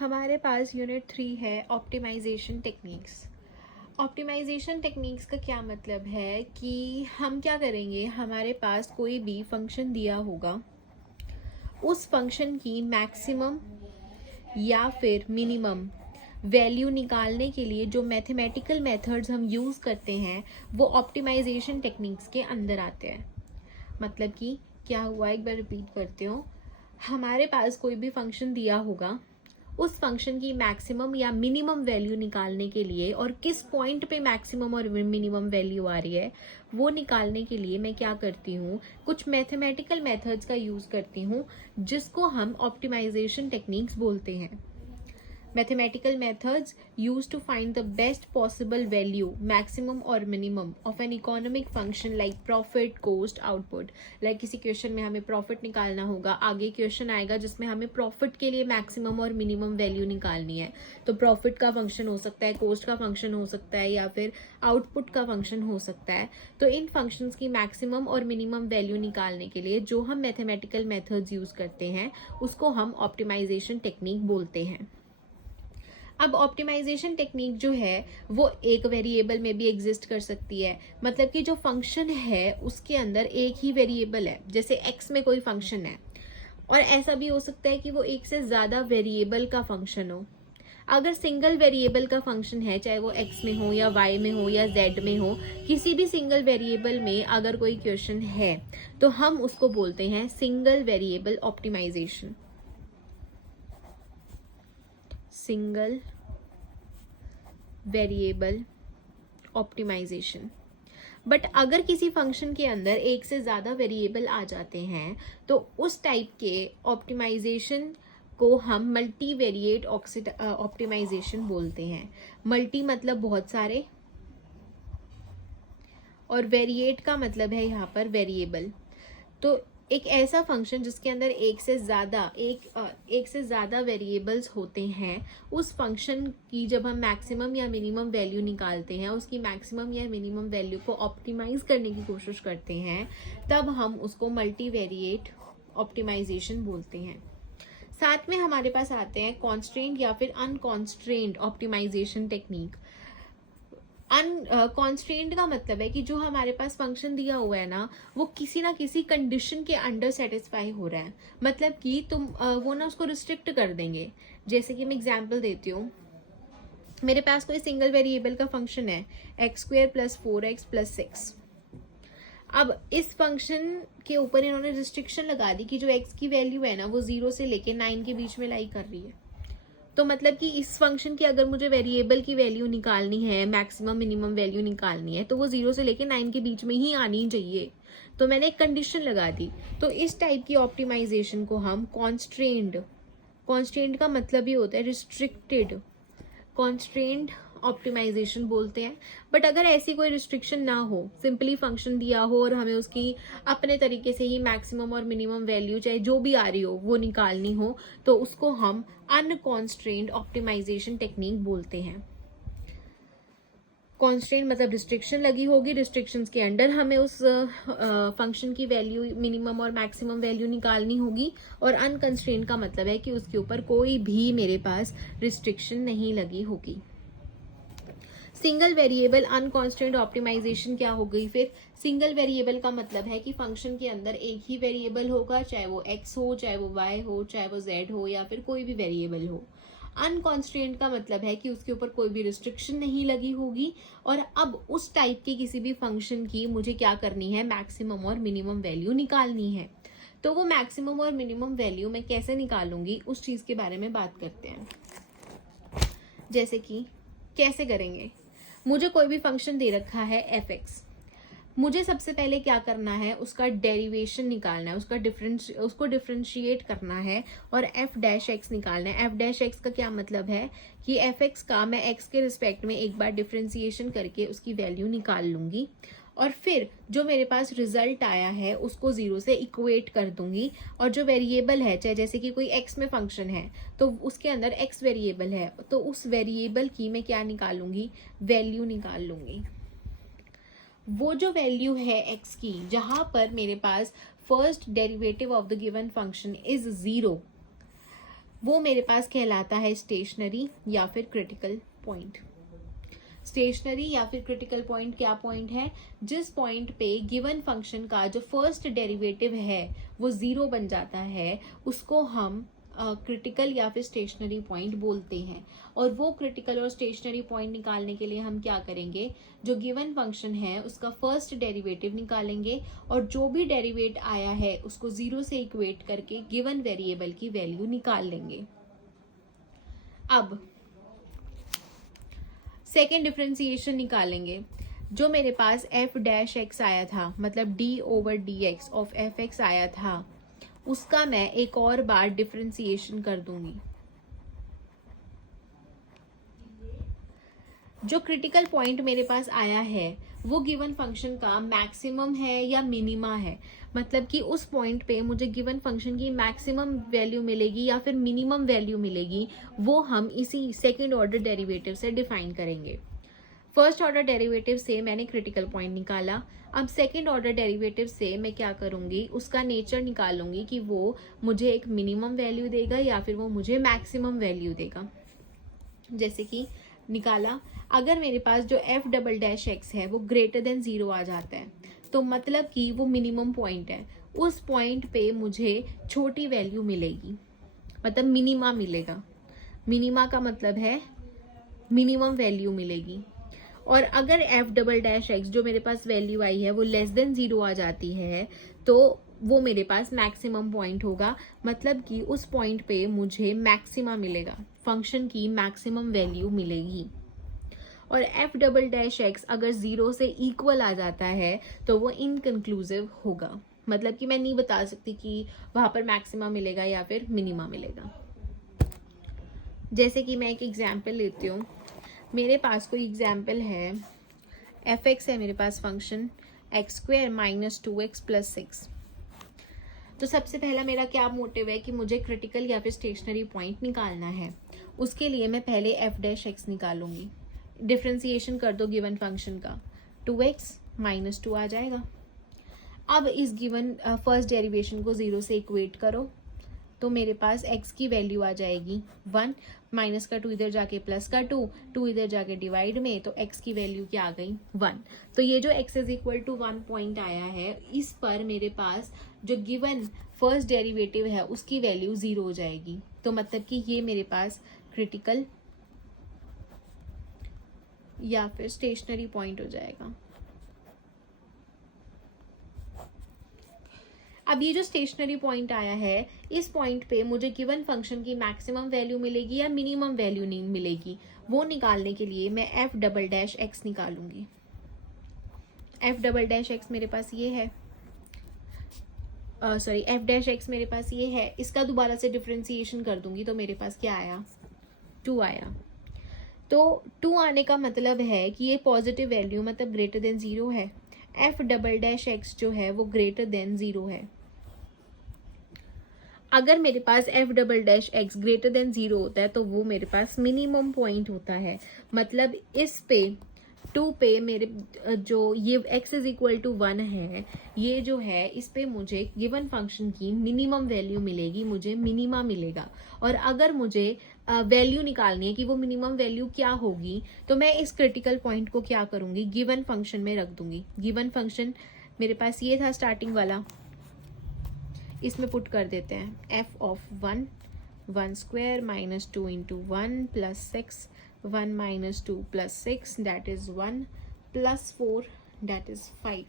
हमारे पास यूनिट 3 है optimisation techniques. Optimisation techniques का क्या मतलब है कि हम क्या करेंगे, हमारे पास कोई भी फंक्शन दिया होगा, उस फंक्शन की मैक्सिमम या फिर मिनिमम वैल्यू निकालने के लिए जो मैथमेटिकल मेथड्स हम यूज़ करते हैं वो ऑप्टिमाइजेशन टेक्निक्स के अंदर आते हैं। मतलब कि क्या हुआ, एक बार रिपीट करते हो। हमारे पास कोई भी फंक्शन दिया होगा, उस फंक्शन की मैक्सिमम या मिनिमम वैल्यू निकालने के लिए और किस पॉइंट पे मैक्सिमम और मिनिमम वैल्यू आ रही है वो निकालने के लिए मैं क्या करती हूँ, कुछ मैथमेटिकल मेथड्स का यूज करती हूँ जिसको हम ऑप्टिमाइजेशन टेक्निक्स बोलते हैं। Mathematical methods used to find the best possible value, maximum or minimum of an economic function like profit, cost, output. Like किसी क्वेश्चन में हमें प्रॉफिट निकालना होगा, आगे क्वेश्चन आएगा जिसमें हमें प्रॉफिट के लिए मैक्सिमम और मिनिमम वैल्यू निकालनी है। तो प्रॉफिट का फंक्शन हो सकता है, कोस्ट का फंक्शन हो सकता है या फिर आउटपुट का फंक्शन हो सकता है। तो इन फंक्शंस की मैक्सिमम और मिनिमम वैल्यू निकालने के लिए जो हम मैथमेटिकल मेथड्स यूज करते हैं उसको हम ऑप्टिमाइजेशन टेक्निक बोलते हैं। अब ऑप्टिमाइजेशन टेक्निक जो है वो एक वेरिएबल में भी एग्जिस्ट कर सकती है। मतलब कि जो फंक्शन है उसके अंदर एक ही वेरिएबल है, जैसे एक्स में कोई फंक्शन है, और ऐसा भी हो सकता है कि वो एक से ज्यादा वेरिएबल का फंक्शन हो। अगर सिंगल वेरिएबल का फंक्शन है, चाहे वो एक्स में हो या वाई में हो या जेड में हो, किसी भी सिंगल वेरिएबल में अगर कोई क्वेश्चन है तो हम उसको बोलते हैं single variable optimization. Single variable optimization. But अगर किसी फंक्शन के अंदर एक से ज्यादा वेरिएबल आ जाते हैं तो उस टाइप के ऑप्टिमाइजेशन को हम मल्टीवेरिएट ऑप्टिमाइजेशन बोलते हैं। मल्टी मतलब बहुत सारे, और वेरिएट का मतलब है यहाँ पर वेरिएबल। तो एक ऐसा फंक्शन जिसके अंदर एक से ज्यादा वेरिएबल्स होते हैं, उस फंक्शन की जब हम मैक्सिमम या मिनिमम वैल्यू निकालते हैं, उसकी मैक्सिमम या मिनिमम वैल्यू को ऑप्टिमाइज करने की कोशिश करते हैं, तब हम उसको मल्टीवेरिएट ऑप्टिमाइजेशन बोलते हैं। साथ में हमारे पास आते हैं कॉन्स्ट्रेंट या फिर अनकॉन्स्ट्रेंट ऑप्टिमाइजेशन टेक्निक। अनकॉन्स्ट्रेंट का मतलब है कि जो हमारे पास फंक्शन दिया हुआ है ना, वो किसी ना किसी कंडीशन के अंडर सेटिस्फाई हो रहा है। मतलब कि तुम वो ना उसको रिस्ट्रिक्ट कर देंगे। जैसे कि मैं एग्जांपल देती हूँ, मेरे पास कोई सिंगल वेरिएबल का फंक्शन है x² + 4x + 6। अब इस फंक्शन के ऊपर इन्होंने रिस्ट्रिक्शन लगा दी कि जो x की वैल्यू है ना वो 0 से लेके 9 के बीच में लाई कर रही है। तो मतलब कि इस फंक्शन की अगर मुझे वेरिएबल की वैल्यू निकालनी है, मैक्सिमम मिनिमम वैल्यू निकालनी है, तो वो 0 से लेके 9 के बीच में ही आनी चाहिए। तो मैंने एक कंडीशन लगा दी। तो इस टाइप की ऑप्टिमाइजेशन को हम कॉन्स्ट्रेंट का मतलब ही होता है रिस्ट्रिक्टेड, कॉन्स्ट्रेंट ऑप्टिमाइजेशन बोलते हैं। बट अगर ऐसी कोई रिस्ट्रिक्शन ना हो, सिंपली फंक्शन दिया हो और हमें उसकी अपने तरीके से ही मैक्सिमम और मिनिमम वैल्यू चाहे जो भी आ रही हो वो निकालनी हो, तो उसको हम अनकॉन्स्ट्रेंट ऑप्टिमाइजेशन टेक्निक बोलते हैं। कॉन्स्ट्रेंट मतलब रिस्ट्रिक्शन लगी होगी, रिस्ट्रिक्शंस के अंडर हमें उस फंक्शन की वैल्यू मिनिमम और मैक्सिमम वैल्यू निकालनी होगी। और अनकॉन्स्ट्रेंट का मतलब है कि उसके ऊपर कोई भी मेरे पास रिस्ट्रिक्शन नहीं लगी होगी। सिंगल वेरिएबल अनकॉन्स्टेंट ऑप्टिमाइजेशन क्या हो गई फिर? सिंगल वेरिएबल का मतलब है कि फंक्शन के अंदर एक ही वेरिएबल होगा, चाहे वो x हो, चाहे वो y हो, चाहे वो z हो, या फिर कोई भी वेरिएबल हो। अनकॉन्स्टेंट का मतलब है कि उसके ऊपर कोई भी रिस्ट्रिक्शन नहीं लगी होगी। और अब उस टाइप के किसी भी फंक्शन की मुझे क्या करनी है, मैक्सिमम और मिनिमम वैल्यू निकालनी है। तो वो मैक्सिमम और मिनिमम वैल्यू मैं कैसे निकालूंगी, उस चीज के बारे में बात करते हैं। जैसे कि कैसे करेंगे, मुझे कोई भी फंक्शन दे रखा है fx, मुझे सबसे पहले क्या करना है, उसका डेरिवेशन निकालना है, उसको डिफरेंशिएट करना है और f' निकालना है। f' का क्या मतलब है कि fx का मैं x के रिस्पेक्ट में एक बार डिफरेंशिएशन करके उसकी वैल्यू निकाल लूंगी, और फिर जो मेरे पास रिजल्ट आया है उसको 0 से इक्वेट कर दूंगी। और जो वेरिएबल है, चाहे जैसे कि कोई x में फंक्शन है तो उसके अंदर x वेरिएबल है, तो उस वेरिएबल की मैं क्या निकालूंगी, वैल्यू निकाल लूंगी। वो जो वैल्यू है x की, जहां पर मेरे पास first derivative of the given function is 0, वो मेरे पास कहलाता है स्टेशनरी या फिर क्रिटिकल पॉइंट। स्टेशनरी या फिर क्रिटिकल पॉइंट क्या पॉइंट है? जिस पॉइंट पे गिवन फंक्शन का जो फर्स्ट डेरिवेटिव है वो 0 बन जाता है, उसको हम क्रिटिकल या फिर स्टेशनरी पॉइंट बोलते हैं। और वो क्रिटिकल और स्टेशनरी पॉइंट निकालने के लिए हम क्या करेंगे, जो गिवन फंक्शन है उसका फर्स्ट डेरिवेटिव निकालेंगे और जो भी डेरिवेट आया है उसको 0 से इक्वेट करके गिवन वेरिएबल की वैल्यू निकाल लेंगे। अब सेकेंड डिफरेंशिएशन निकालेंगे। जो मेरे पास एफ डैश एक्स आया था, मतलब D over D x of F x आया था, उसका मैं एक और बार डिफरेंशिएशन कर दूंगी। जो क्रिटिकल पॉइंट मेरे पास आया है वो गिवन फंक्शन का मैक्सिमम है या मिनिमा है, मतलब कि उस पॉइंट पे मुझे गिवन फंक्शन की मैक्सिमम वैल्यू मिलेगी या फिर मिनिमम वैल्यू मिलेगी, वो हम इसी सेकेंड ऑर्डर डेरिवेटिव से डिफाइन करेंगे। फर्स्ट ऑर्डर डेरिवेटिव से मैंने क्रिटिकल पॉइंट निकाला। अब सेकेंड ऑर्डर डेरिवेटिव से मैं क्या करूंगी, उसका नेचर निकालूंगी कि वो मुझे एक मिनिमम वैल्यू देगा या फिर वो मुझे मैक्सिमम वैल्यू देगा। जैसे कि निकाला, अगर मेरे पास जो एफ डबल डैश एक्स है वो ग्रेटर देन 0 आ जाता है, तो मतलब कि वो मिनिमम पॉइंट है। उस पॉइंट पे मुझे छोटी वैल्यू मिलेगी, मतलब मिनिमा मिलेगा। मिनिमा का मतलब है मिनिमम वैल्यू मिलेगी। और अगर एफ डबल डैश एक्स जो मेरे पास वैल्यू आई है वो लेस देन 0 आ जाती है, तो वो मेरे पास मैक्सिमम पॉइंट होगा, मतलब कि उस पॉइंट पे मुझे मैक्सिमा मिलेगा, फंक्शन की मैक्सिमम वैल्यू मिलेगी। और एफ डबल डैश एक्स अगर 0 से इक्वल आ जाता है तो वो इनकंक्लूसिव होगा, मतलब कि मैं नहीं बता सकती कि वहां पर मैक्सिमा मिलेगा या फिर मिनिमा मिलेगा। जैसे कि मैं एक एग्जाम्पल लेती हूँ। मेरे पास कोई एग्जाम्पल है, एफ एक्स है मेरे पास function, x square minus 2x plus 6। तो सबसे पहला मेरा क्या मोटिव है कि मुझे क्रिटिकल या फिर स्टेशनरी पॉइंट निकालना है। उसके लिए मैं पहले एफ डैश एक्स निकालूंगी। डिफरेंशिएशन कर दो गिवन फंक्शन का, 2x माइनस 2 आ जाएगा। अब इस गिवन फर्स्ट डेरिवेशन को 0 से इक्वेट करो, तो मेरे पास x की वैल्यू आ जाएगी 1, माइनस का 2 इधर जाके प्लस का 2 इधर जाके डिवाइड में, तो x की वैल्यू क्या आ गई 1। तो ये जो x is equal to 1 point आया है, इस पर मेरे पास जो गिवन फर्स्ट डेरिवेटिव है उसकी वैल्यू 0 हो जाएगी। तो मतलब कि ये मेरे पास क्रिटिकल या फिर स्टेशनरी पॉइंट हो जाएगा। अब ये जो स्टेशनरी पॉइंट आया है, इस पॉइंट पे मुझे गिवन फंक्शन की मैक्सिमम वैल्यू मिलेगी या मिनिमम वैल्यू नहीं मिलेगी, वो निकालने के लिए मैं एफ डबल डैश एक्स निकालूंगी। एफ डबल डैश एक्स मेरे पास ये है, सॉरी एफ डैश एक्स मेरे पास ये है। इसका दोबारा से डिफरेंशिएशन कर दूंगी तो मेरे पास क्या आया, 2 आया। तो 2 आने का मतलब है कि ये पॉजिटिव वैल्यू, मतलब ग्रेटर देन 0 है। एफ डबल डैश एक्स जो है वो ग्रेटर देन 0 है। अगर मेरे पास f double dash x greater than 0 होता है तो वो मेरे पास मिनिमम पॉइंट होता है, मतलब इस पे 2 पे मेरे जो ये x इज इक्वल टू 1 है, ये जो है इस पे मुझे गिवन फंक्शन की मिनिमम वैल्यू मिलेगी, मुझे मिनिमा मिलेगा। और अगर मुझे वैल्यू निकालनी है कि वो मिनिमम वैल्यू क्या होगी, तो मैं इस क्रिटिकल पॉइंट को क्या करूंगी, गिवन फंक्शन में रख दूंगी। गिवन फंक्शन मेरे पास ये था स्टार्टिंग वाला, इसमें पुट कर देते हैं F of 1 square minus 2 into 1 plus 6, 1 minus 2 plus 6 that is 1 plus 4 that is 5।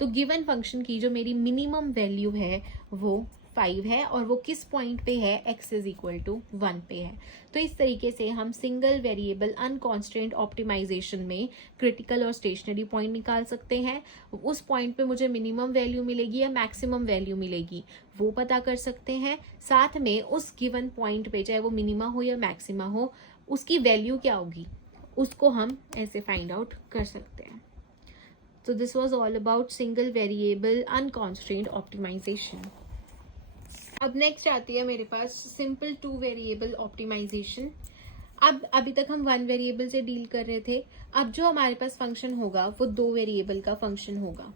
तो गिवन फंक्शन की जो मेरी मिनिमम वैल्यू है वो 5 है, और वो किस पॉइंट पे है, x इज इक्वल टू 1 पे है। तो इस तरीके से हम सिंगल वेरिएबल अनकॉन्स्ट्रेंट ऑप्टिमाइजेशन में क्रिटिकल और स्टेशनरी पॉइंट निकाल सकते हैं। उस पॉइंट पे मुझे मिनिमम वैल्यू मिलेगी या मैक्सिमम वैल्यू मिलेगी वो पता कर सकते हैं। साथ में उस गिवन पॉइंट पे चाहे वो मिनिमा हो या मैक्सिमा हो, उसकी वैल्यू क्या होगी उसको हम ऐसे फाइंड आउट कर सकते हैं। So this was all about single variable unconstrained optimization. अब नेक्स्ट आती है मेरे पास सिंपल 2 वेरिएबल ऑप्टिमाइजेशन। अब अभी तक हम 1 वेरिएबल से डील कर रहे थे, अब जो हमारे पास फंक्शन होगा वो 2 वेरिएबल का फंक्शन होगा,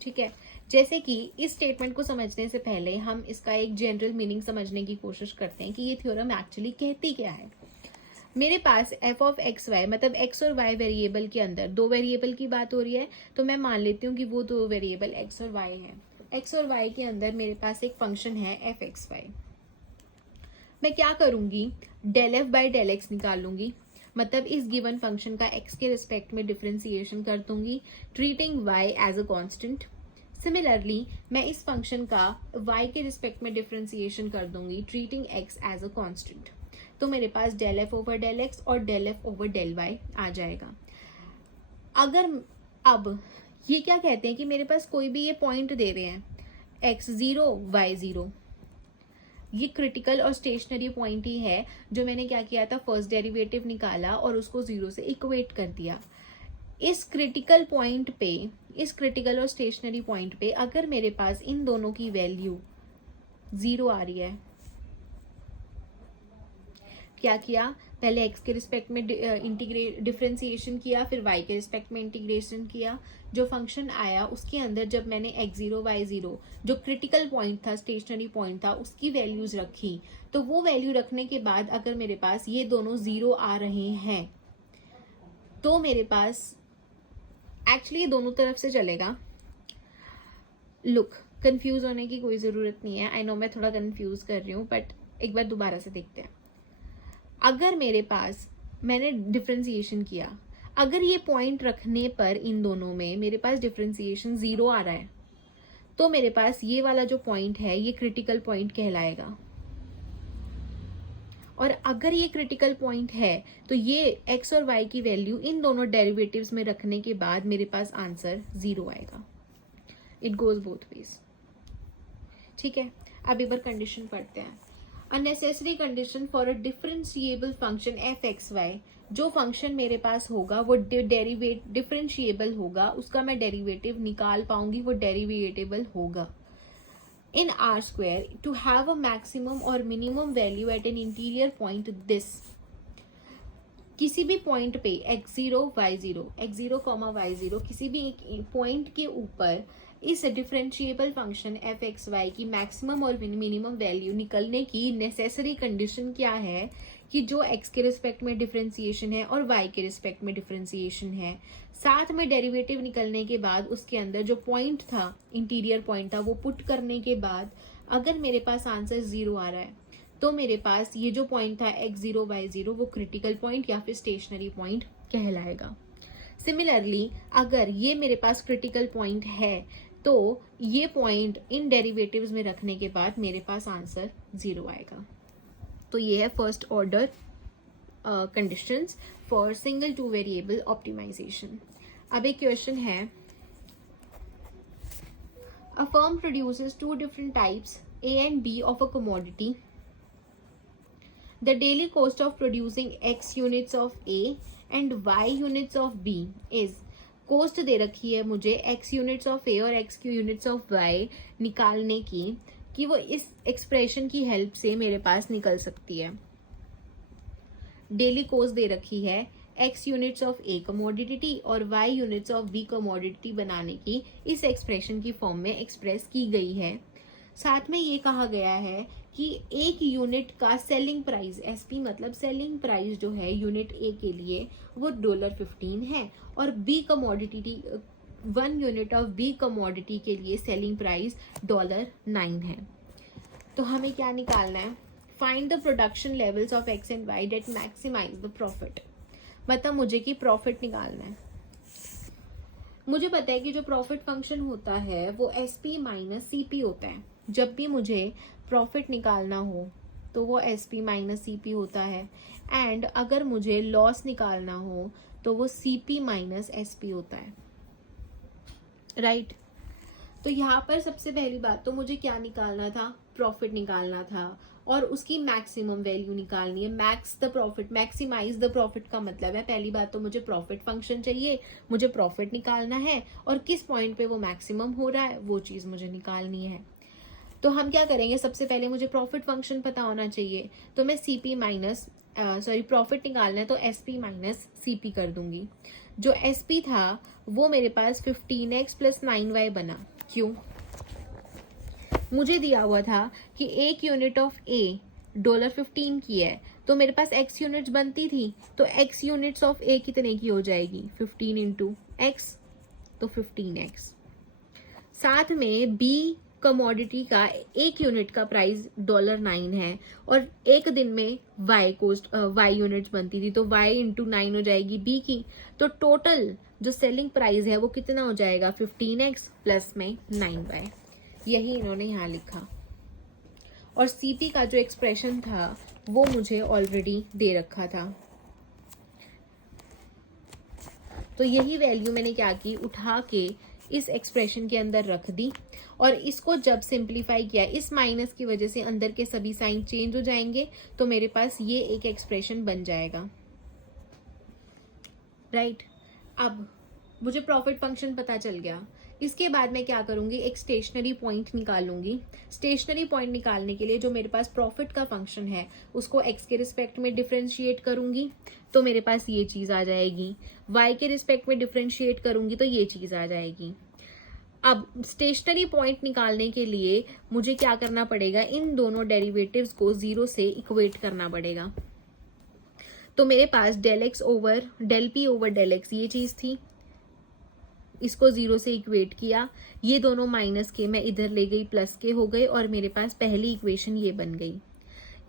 ठीक है। जैसे कि इस स्टेटमेंट को समझने से पहले हम इसका एक जनरल मीनिंग समझने की कोशिश करते हैं कि ये थ्योरम एक्चुअली कहती क्या है। मेरे पास एफ ऑफ एक्स वाई मतलब एक्स और वाई वेरिएबल के अंदर दो वेरिएबल की बात हो रही है, तो मैं मान लेती हूँ कि वो दो वेरिएबल एक्स और वाई है। एक्स और वाई के अंदर मेरे पास एक फंक्शन है एफ एक्स वाई। मैं क्या करूंगी, del f by del x निकाल लूंगी, मतलब इस गिवन फंक्शन का एक्स के रिस्पेक्ट में डिफरेंशिएशन कर दूंगी, treating y as a constant. Similarly मैं इस फंक्शन का y के रिस्पेक्ट में डिफरेंशिएशन कर दूंगी, treating x as a constant. तो मेरे पास del f over del x और del f over del y आ जाएगा। अगर अब ये क्या कहते हैं कि मेरे पास कोई भी ये पॉइंट दे रहे हैं x0 y0, ये क्रिटिकल और स्टेशनरी पॉइंट ही है जो मैंने क्या किया था, फर्स्ट डेरिवेटिव निकाला और उसको 0 से इक्वेट कर दिया। इस क्रिटिकल पॉइंट पे, इस क्रिटिकल और स्टेशनरी पॉइंट पे अगर मेरे पास इन दोनों की वैल्यू 0 आ रही है, क्या किया, पहले x के रिस्पेक्ट में डिफरेंशिएशन किया, फिर y के रिस्पेक्ट में इंटीग्रेशन किया, जो फंक्शन आया उसके अंदर जब मैंने x0 y0 जो क्रिटिकल पॉइंट था, स्टेशनरी पॉइंट था, उसकी वैल्यूज रखी, तो वो वैल्यू रखने के बाद अगर मेरे पास ये दोनों 0 आ रहे हैं तो मेरे पास एक्चुअली दोनों तरफ से चलेगा। लुक, कंफ्यूज होने की कोई ज़रूरत नहीं है, आई नो मैं थोड़ा कंफ्यूज कर रही हूँ, बट एक बार दोबारा से देखते हैं। अगर मेरे पास मैंने डिफरेंशिएशन किया, अगर ये पॉइंट रखने पर इन दोनों में मेरे पास डिफरेंशिएशन 0 आ रहा है, तो मेरे पास ये वाला जो पॉइंट है ये क्रिटिकल पॉइंट कहलाएगा। और अगर ये क्रिटिकल पॉइंट है तो ये x और y की वैल्यू इन दोनों डेरिवेटिव्स में रखने के बाद मेरे पास आंसर 0 आएगा। It goes both ways. ठीक है, अब एक बार कंडीशन पढ़ते हैं। A necessary condition for a differentiable function f x y, जो फंक्शन मेरे पास होगा वो डिफरेंशिएबल होगा, उसका मैं डेरिवेटिव निकाल पाऊंगी, वो डेरिवेटेबल होगा in R square to have a maximum or minimum value at an interior point this, किसी भी पॉइंट पे x0 y0 x0 y0 किसी भी एक पॉइंट के ऊपर इस differentiable function f x y की मैक्सिमम और मिनिमम वैल्यू निकलने की नेसेसरी कंडीशन क्या है कि जो x के रिस्पेक्ट में डिफरेंशिएशन है और y के रिस्पेक्ट में डिफरेंशिएशन है, साथ में डेरिवेटिव निकलने के बाद उसके अंदर जो पॉइंट था, इंटीरियर पॉइंट था, वो पुट करने के बाद अगर मेरे पास आंसर 0 आ रहा है तो मेरे पास ये जो पॉइंट था x0 y0 वो क्रिटिकल पॉइंट या फिर स्टेशनरी पॉइंट कहलाएगा। सिमिलरली अगर ये मेरे पास क्रिटिकल पॉइंट है तो ये पॉइंट इन डेरिवेटिव्स में रखने के बाद मेरे पास आंसर 0 आएगा। तो ये है first order conditions for single two variable optimization. अब एक क्वेश्चन है, a firm produces two different types A and B of a commodity. The daily cost of producing X units of A and Y units of B is, cost दे रखी है मुझे X units of A और X units of Y निकालने की, कि वो इस एक्सप्रेशन की हेल्प से मेरे पास निकल सकती है। डेली कोस्ट दे रखी है X units of A commodity और Y units of B commodity बनाने की, इस एक्सप्रेशन की फॉर्म में एक्सप्रेस की गई है। साथ में ये कहा गया है कि एक यूनिट का सेलिंग प्राइस, SP मतलब सेलिंग प्राइस जो है यूनिट A के लिए वो $15 है और B commodity 1 unit of B commodity के लिए सेलिंग प्राइस $9 है। तो हमें क्या निकालना है, find the production levels of X and Y that maximize the profit, मतलब मुझे कि प्रॉफिट निकालना है। मुझे पता है कि जो प्रॉफिट फंक्शन होता है वो SP माइनस CP होता है। जब भी मुझे प्रॉफिट निकालना हो तो वो SP माइनस CP होता है, एंड अगर मुझे लॉस निकालना हो तो वो CP माइनस SP होता है, राइट। तो यहाँ पर सबसे पहली बात तो मुझे क्या निकालना था, प्रॉफिट निकालना था और उसकी मैक्सिमम वैल्यू निकालनी है। Max the profit, maximize the profit का मतलब है पहली बात तो मुझे प्रॉफिट फंक्शन चाहिए, मुझे प्रॉफिट निकालना है और किस पॉइंट पे वो मैक्सिमम हो रहा है वो चीज मुझे निकालनी है। तो हम क्या करेंगे, सबसे पहले मुझे प्रॉफिट फंक्शन पता होना चाहिए, तो मैं CP माइनस प्रॉफिट निकालना है तो SP माइनस CP कर दूंगी। जो SP था वो मेरे पास 15x प्लस 9y बना, क्यों, मुझे दिया हुआ था कि एक यूनिट ऑफ ए $15 की है, तो मेरे पास x यूनिट्स बनती थी, तो x यूनिट्स ऑफ a कितने की हो जाएगी, 15 इंटू एक्स, तो 15x। साथ में b कमोडिटी का एक यूनिट का प्राइस $9 है और एक दिन में y यूनिट्स बनती थी, तो y इंटू 9 हो जाएगी b की, तो टोटल जो सेलिंग प्राइस है वो कितना हो जाएगा, 15x प्लस में 9y। यही इन्होंने यहाँ लिखा। और CP का जो एक्सप्रेशन था वो मुझे ऑलरेडी दे रखा था, तो यही वैल्यू मैंने क्या की, उठा के इस एक्सप्रेशन के अंदर रख दी। और इसको जब सिंप्लीफाई किया, इस माइनस की वजह से अंदर के सभी साइन चेंज हो जाएंगे, तो मेरे पास ये एक एक्सप्रेशन बन जाएगा, राइट। अब मुझे प्रॉफिट फंक्शन पता चल गया। इसके बाद मैं क्या करूंगी, एक स्टेशनरी पॉइंट निकालूंगी। स्टेशनरी पॉइंट निकालने के लिए जो मेरे पास प्रॉफिट का फंक्शन है उसको x के रिस्पेक्ट में डिफरेंशिएट करूंगी, तो मेरे पास ये चीज आ जाएगी। y के रिस्पेक्ट में डिफरेंशिएट करूंगी तो ये चीज आ जाएगी। अब स्टेशनरी पॉइंट निकालने के लिए मुझे क्या करना पड़ेगा, इन दोनों डेरिवेटिव्स को 0 से इक्वेट करना पड़ेगा। तो मेरे पास del x over del p over del x ये चीज थी, इसको 0 से इक्वेट किया, ये दोनों माइनस के मैं इधर ले गई, प्लस के हो गए, और मेरे पास पहली इक्वेशन ये बन गई।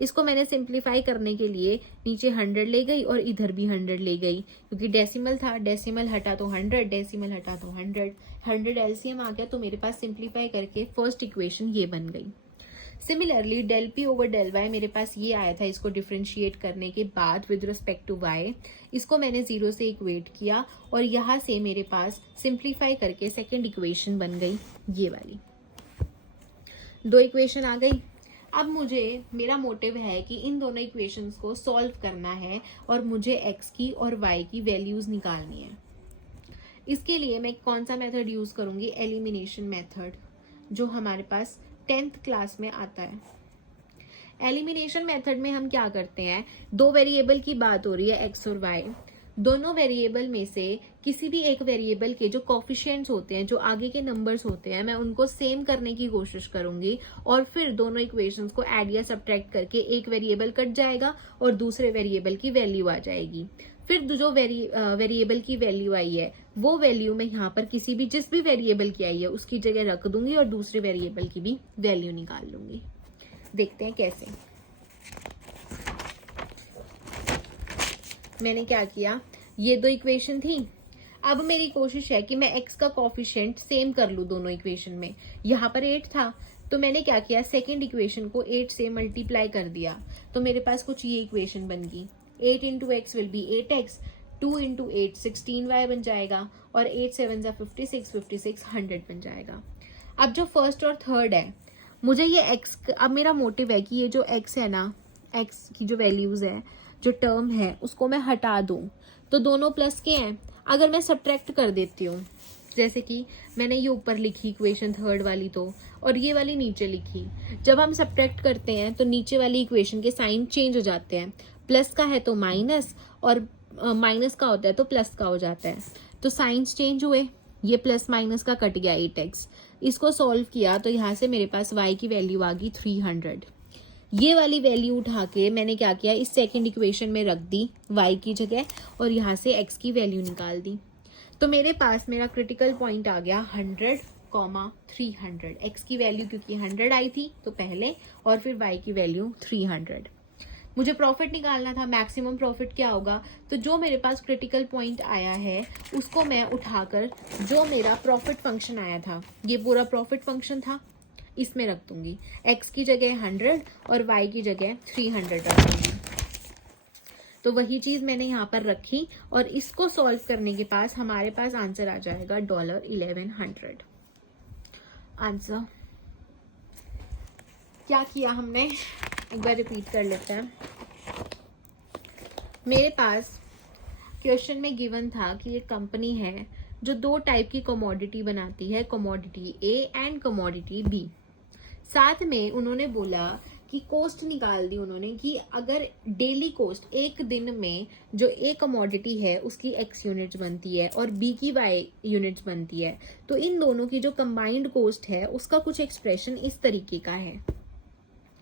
इसको मैंने सिंप्लीफाई करने के लिए नीचे 100 ले गई और इधर भी 100 ले गई, क्योंकि डेसिमल था, डेसिमल हटा तो 100, डेसिमल हटा तो 100 एलसीएम आ गया, तो मेरे पास सिंप्लीफाई करके फर्स्ट इक्वेशन ये बन गई। Similarly del p over del y मेरे पास ये आया था, इसको डिफरेंशिएट करने के बाद विद रिस्पेक्ट टू y, इसको मैंने 0 से इक्वेट किया और यहाँ से मेरे पास सिंप्लीफाई करके सेकंड इक्वेशन बन गई ये वाली। 2 इक्वेशन आ गई। अब मेरा मोटिव है कि इन दोनों इक्वेशंस को सॉल्व करना है और मुझे x की और y की वैल्यूज निकालनी है। इसके लिए मैं कौन सा मेथड यूज करूंगी, एलिमिनेशन मेथड, जो हमारे पास 10th क्लास में आता है। एलिमिनेशन मेथड में हम क्या करते हैं, 2 वेरिएबल की बात हो रही है x और y, दोनों वेरिएबल में से किसी भी एक वेरिएबल के जो कोफिशिएंट्स होते हैं, जो आगे के नंबर्स होते हैं, मैं उनको सेम करने की कोशिश करूंगी और फिर दोनों इक्वेशंस को ऐड या सब्ट्रैक्ट करके एक वेरिएबल कट जाएगा और दूसरे वेरिएबल की वैल्यू आ जाएगी। फिर जो वेरिएबल की वैल्यू आई है वो वैल्यू मैं यहाँ पर जिस भी वेरिएबल की आई है उसकी जगह रख दूंगी और दूसरे वेरिएबल की भी वैल्यू निकाल लूंगी। देखते हैं कैसे। मैंने क्या किया, ये 2 इक्वेशन थी। अब मेरी कोशिश है कि मैं x का कोफिशिएंट सेम कर लूं दोनों इक्वेशन में। यहाँ पर 8 था तो मैंने क्या किया, सेकेंड इक्वेशन को 8 से मल्टीप्लाई कर दिया, तो मेरे पास कुछ ये इक्वेशन बन गई। 8 into x will be 8x, 2 into 8 16y बन जाएगा और 8 7 56, 56 100 बन जाएगा। अब जो फर्स्ट और थर्ड है, मुझे ये x, अब मेरा मोटिव है कि ये जो x है ना, x की जो वैल्यूज है, जो टर्म है, उसको मैं हटा दूं, तो दोनों प्लस के हैं। अगर मैं सब्ट्रैक्ट कर देती हूँ, जैसे कि मैंने ये ऊपर लिखी इक्वेशन थर्ड वाली तो, और ये वाली नीचे लिखी, जब हम सब्ट्रैक्ट करते हैं तो नीचे वाली इक्वेशन के साइन चेंज हो जाते हैं। प्लस का है तो माइनस, और माइनस का होता है तो प्लस का हो जाता है, तो साइंस चेंज हुए, ये प्लस माइनस का कट गया 8x। इसको सॉल्व किया तो यहाँ से मेरे पास y की वैल्यू आ गई 300। ये वाली वैल्यू उठा के मैंने क्या किया, इस सेकंड इक्वेशन में रख दी y की जगह और यहाँ से x की वैल्यू निकाल दी। तो मेरे पास मेरा क्रिटिकल पॉइंट आ गया 100, 300। x की वैल्यू क्योंकि 100 आई थी तो पहले, और फिर y की वैल्यू 300। मुझे प्रॉफिट निकालना था, मैक्सिमम प्रॉफिट क्या होगा, तो जो मेरे पास क्रिटिकल पॉइंट आया है उसको मैं उठाकर जो मेरा प्रॉफिट फंक्शन आया था, ये पूरा प्रॉफिट फंक्शन था, इसमें रख दूंगी। x की जगह 100 और y की जगह 300 रख दूंगी। तो वही चीज मैंने यहाँ पर रखी और इसको सॉल्व करने के पास हमारे पास आंसर आ जाएगा $1100। आंसर क्या किया हमने, एक बार रिपीट कर लेते हैं। मेरे पास क्वेश्चन में गिवन था कि एक कंपनी है जो 2 टाइप की कमोडिटी बनाती है, commodity A and commodity B. साथ में उन्होंने बोला कि कि कोस्ट निकाल दी उन्होंने कि अगर डेली कोस्ट एक दिन में जो ए कमोडिटी है उसकी एक्स यूनिट्स बनती है और बी की वाई यूनिट्स बनती है, तो इन दोनों की जो कंबाइंड कोस्ट है उसका कुछ एक्सप्रेशन इस तरीके का है।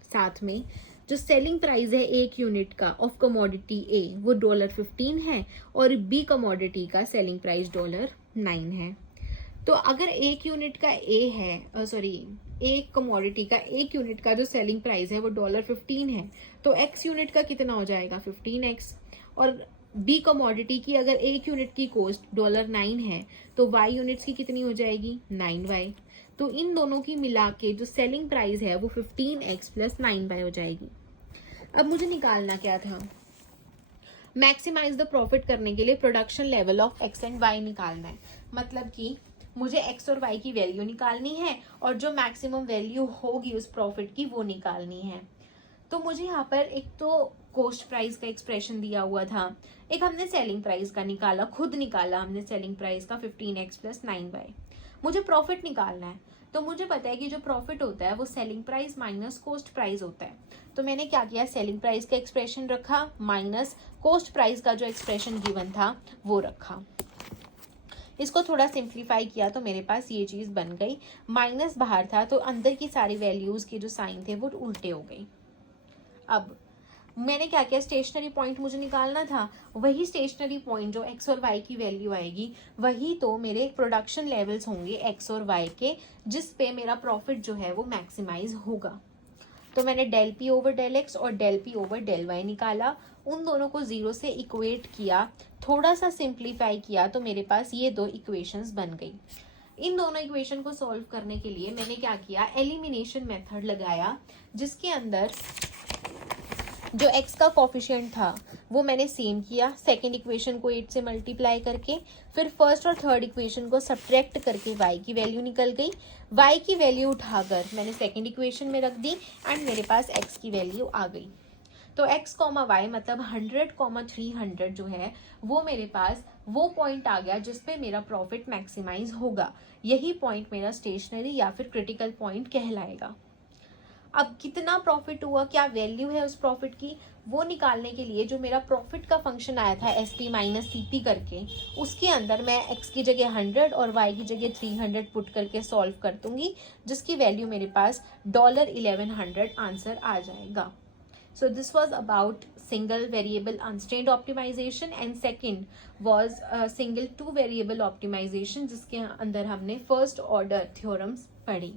साथ में जो सेलिंग प्राइस है एक यूनिट का ऑफ कमोडिटी ए वो $15 है और बी कमोडिटी का सेलिंग प्राइस $9 है। तो अगर एक यूनिट का ए है एक कमोडिटी का एक यूनिट का जो सेलिंग प्राइस है वो $15 है, तो एक्स यूनिट का कितना हो जाएगा 15x, और बी कमोडिटी की अगर एक यूनिट की कोस्ट $9 है तो वाई यूनिट्स की कितनी हो जाएगी 9y। तो इन दोनों की मिला के जो सेलिंग प्राइस है वो 15x प्लस 9y हो जाएगी। अब मुझे निकालना क्या था, मैक्सिमाइज द प्रॉफिट करने के लिए production level of x and y निकालना है। मतलब कि मुझे एक्स और वाई की वैल्यू निकालनी है और जो मैक्सिमम वैल्यू होगी उस प्रॉफिट की वो निकालनी है। तो मुझे यहाँ पर एक तो कॉस्ट प्राइस का एक्सप्रेशन दिया हुआ था, एक हमने सेलिंग प्राइस का निकाला, खुद निकाला हमने सेलिंग प्राइस का 15x प्लस 9y। मुझे प्रॉफिट निकालना है, तो मुझे पता है कि जो प्रॉफिट होता है वो selling price minus cost price होता है। तो मैंने क्या किया, सेलिंग प्राइस का एक्सप्रेशन रखा माइनस कॉस्ट प्राइस का जो एक्सप्रेशन गिवन था वो रखा। इसको थोड़ा सिंप्लीफाई किया तो मेरे पास ये चीज बन गई, माइनस बाहर था तो अंदर की सारी वैल्यूज के जो साइन थे वो उल्टे हो गई। अब मैंने क्या किया, स्टेशनरी पॉइंट मुझे निकालना था, वही स्टेशनरी पॉइंट जो एक्स और वाई की वैल्यू आएगी वही तो मेरे प्रोडक्शन लेवल्स होंगे एक्स और वाई के, जिस पे मेरा प्रॉफिट जो है वो मैक्सिमाइज होगा। तो मैंने del p over del x और del p over del y निकाला, उन दोनों को जीरो से इक्वेट किया, थोड़ा सा सिंप्लीफाई किया तो मेरे पास ये दो इक्वेशंस बन गई। इन दोनों इक्वेशन को सॉल्व करने के लिए मैंने क्या किया, एलिमिनेशन मेथड लगाया, जिसके अंदर जो x का कोफिशिएंट था वो मैंने सेम किया, सेकंड इक्वेशन को 8 से मल्टीप्लाई करके, फिर फर्स्ट और थर्ड इक्वेशन को सब्ट्रैक्ट करके y की वैल्यू निकल गई। y की वैल्यू उठाकर मैंने सेकंड इक्वेशन में रख दी एंड मेरे पास x की वैल्यू आ गई। तो x, y मतलब 100, 300 जो है वो मेरे पास वो पॉइंट आ गया जिस पे मेरा प्रॉफिट मैक्सिमाइज होगा। यही पॉइंट मेरा स्टेशनरी या फिर क्रिटिकल पॉइंट कहलाएगा। अब कितना प्रॉफिट हुआ, क्या वैल्यू है उस प्रॉफिट की, वो निकालने के लिए जो मेरा प्रॉफिट का फंक्शन आया था SP माइनस CP करके, उसके अंदर मैं x की जगह 100 और y की जगह 300 पुट करके सॉल्व कर दूंगी, जिसकी वैल्यू मेरे पास $1100 आंसर आ जाएगा। So this was about single variable unstrained optimization and second was single two variable optimization, जिसके अंदर हमने फर्स्ट ऑर्डर थ्योरम्स पढ़ी।